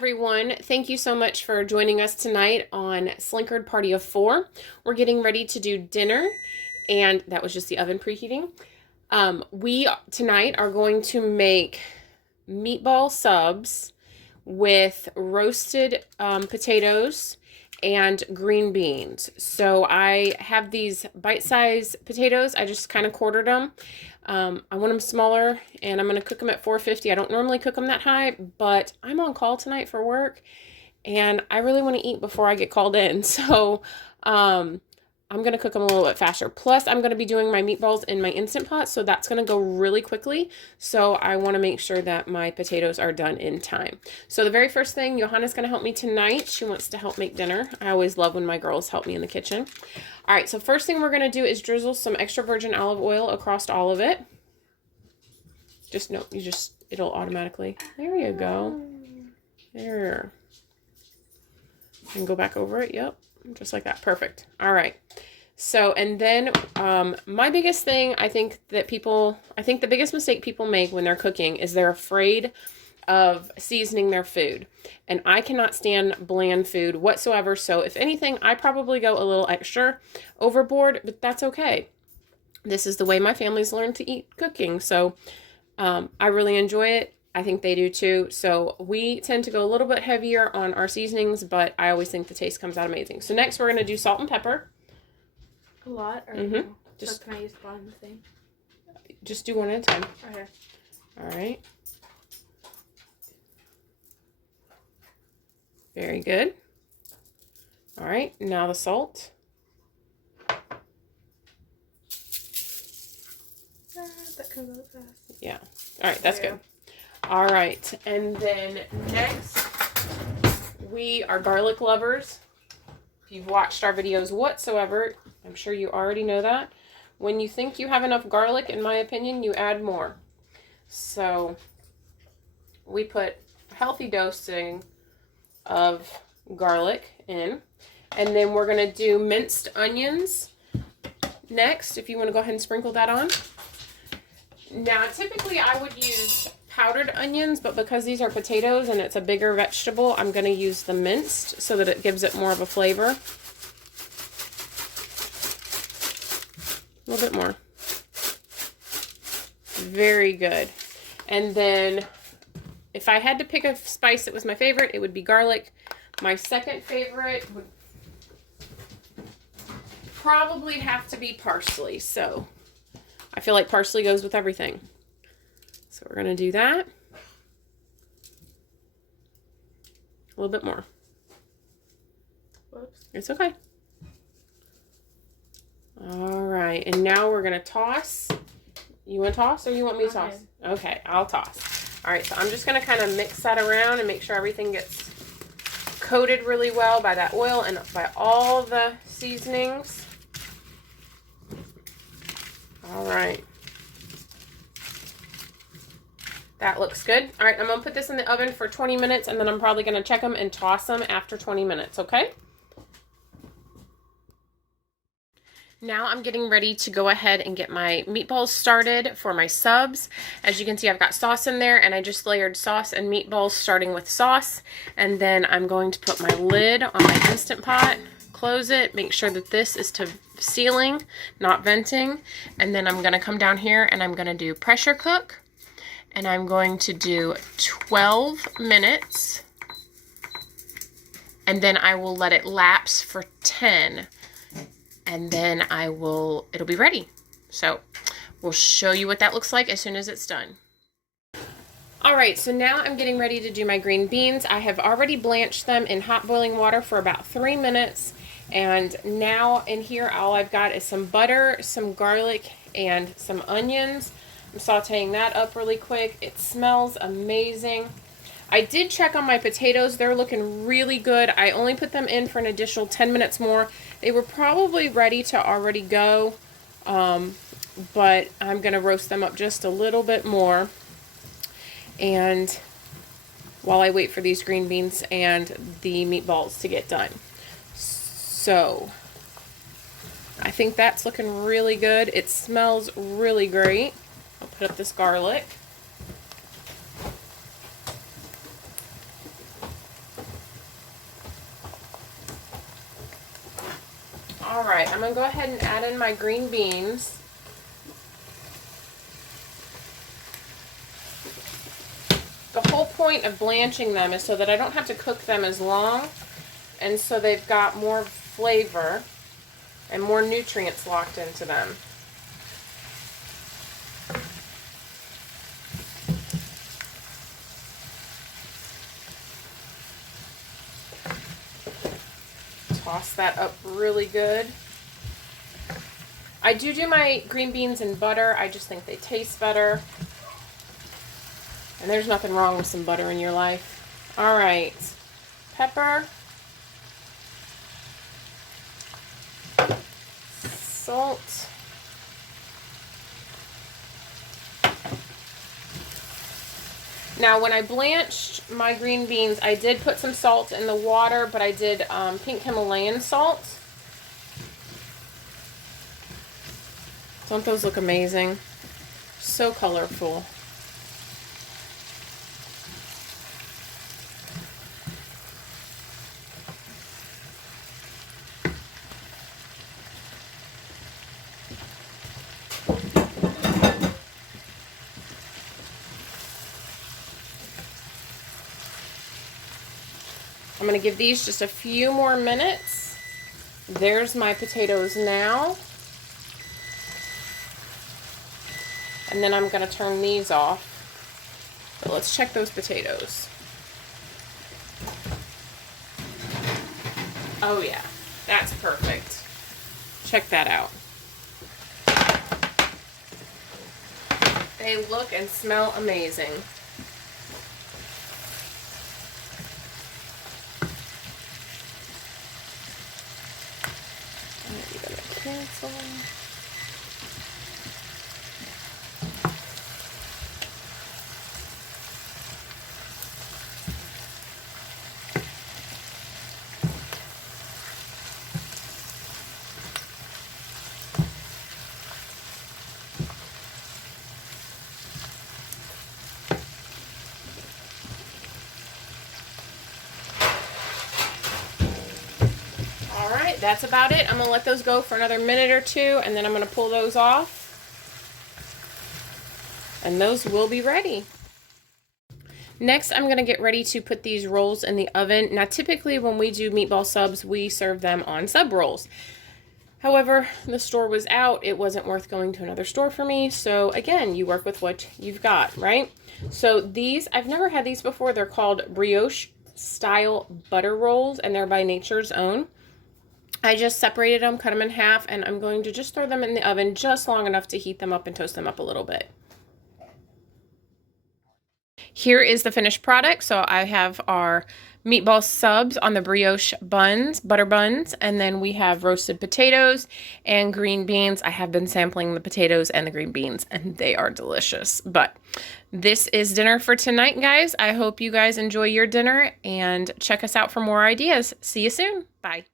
everyone. Thank you so much for joining us tonight on Slinkard Party of 4. We're getting ready to do dinner, and that was just the oven preheating. We tonight are going to make meatball subs with roasted potatoes and green beans. So I have these bite-sized potatoes. I just kind of quartered them. I want them smaller, and I'm going to cook them at 450. I don't normally cook them that high, but I'm on call tonight for work, and I really want to eat before I get called in. So I'm going to cook them a little bit faster. Plus, I'm going to be doing my meatballs in my Instant Pot, so that's going to go really quickly. So I want to make sure that my potatoes are done in time. So the very first thing, Johanna's going to help me tonight. She wants to help make dinner. I always love when my girls help me in the kitchen. All right, so first thing we're going to do is drizzle some extra virgin olive oil across all of it. It'll automatically. There you go. There. And go back over it. Yep. Just like that. Perfect. All right. So, and then my biggest thing, I think the biggest mistake people make when they're cooking is they're afraid of seasoning their food. And I cannot stand bland food whatsoever. So if anything, I probably go a little extra overboard, but that's okay. This is the way my family's learned to eat cooking. So I really enjoy it. I think they do too. So we tend to go a little bit heavier on our seasonings, but I always think the taste comes out amazing. So next we're going to do salt and pepper. A lot? Or no? So can I use the bottom thing? Just do one at a time. Okay. All right. Very good. All right. Now the salt. That comes out fast. Yeah. All right. That's good. All right, and then next, we are garlic lovers. If you've watched our videos whatsoever, I'm sure you already know that. When you think you have enough garlic, in my opinion, you add more. So we put a healthy dosing of garlic in, and then we're going to do minced onions next, if you want to go ahead and sprinkle that on. Now, typically I would use powdered onions, but because these are potatoes and it's a bigger vegetable, I'm going to use the minced so that it gives it more of a flavor. A little bit more. Very good. And then if I had to pick a spice that was my favorite, it would be garlic. My second favorite would probably have to be parsley. So I feel like parsley goes with everything. So we're going to do that. A little bit more. Whoops. It's okay. All right. And now we're going to toss. You want to toss or you want me to toss? Okay, I'll toss. All right. So I'm just going to kind of mix that around and make sure everything gets coated really well by that oil and by all the seasonings. All right. That looks good. All right, I'm going to put this in the oven for 20 minutes, and then I'm probably going to check them and toss them after 20 minutes, okay? Now I'm getting ready to go ahead and get my meatballs started for my subs. As you can see, I've got sauce in there, and I just layered sauce and meatballs starting with sauce. And then I'm going to put my lid on my Instant Pot, close it, make sure that this is to sealing, not venting. And then I'm going to come down here, and I'm going to do pressure cook. And I'm going to do 12 minutes, and then I will let it lapse for 10, and then it'll be ready. So we'll show you what that looks like as soon as it's done. All right, so now I'm getting ready to do my green beans. I have already blanched them in hot boiling water for about 3 minutes, and now in here all I've got is some butter, some garlic, and some onions. I'm sauteing that up really quick. It smells amazing. I did check on my potatoes. They're looking really good. I only put them in for an additional 10 minutes more. They were probably ready to already go, but I'm going to roast them up just a little bit more. And while I wait for these green beans and the meatballs to get done. So I think that's looking really good. It smells really great. I'll put up this garlic. I'm going to go ahead and add in my green beans. The whole point of blanching them is so that I don't have to cook them as long, and so they've got more flavor and more nutrients locked into them. Toss that up really good. I do my green beans in butter. I just think they taste better. And there's nothing wrong with some butter in your life. All right, pepper, salt, now when I blanched my green beans, I did put some salt in the water, but I did pink Himalayan salt. Don't those look amazing? So colorful. I'm going to give these just a few more minutes. There's my potatoes now. And then I'm going to turn these off. So let's check those potatoes. Oh yeah, that's perfect. Check that out. They look and smell amazing. Cancel. That's about it. I'm going to let those go for another minute or two, and then I'm going to pull those off. And those will be ready. Next, I'm going to get ready to put these rolls in the oven. Now, typically when we do meatball subs, we serve them on sub rolls. However, the store was out. It wasn't worth going to another store for me. So again, you work with what you've got, right? So these, I've never had these before. They're called brioche style butter rolls, and they're by Nature's Own. I just separated them, cut them in half, and I'm going to just throw them in the oven just long enough to heat them up and toast them up a little bit. Here is the finished product. So I have our meatball subs on the brioche buns, butter buns, and then we have roasted potatoes and green beans. I have been sampling the potatoes and the green beans, and they are delicious. But this is dinner for tonight, guys. I hope you guys enjoy your dinner, and check us out for more ideas. See you soon. Bye.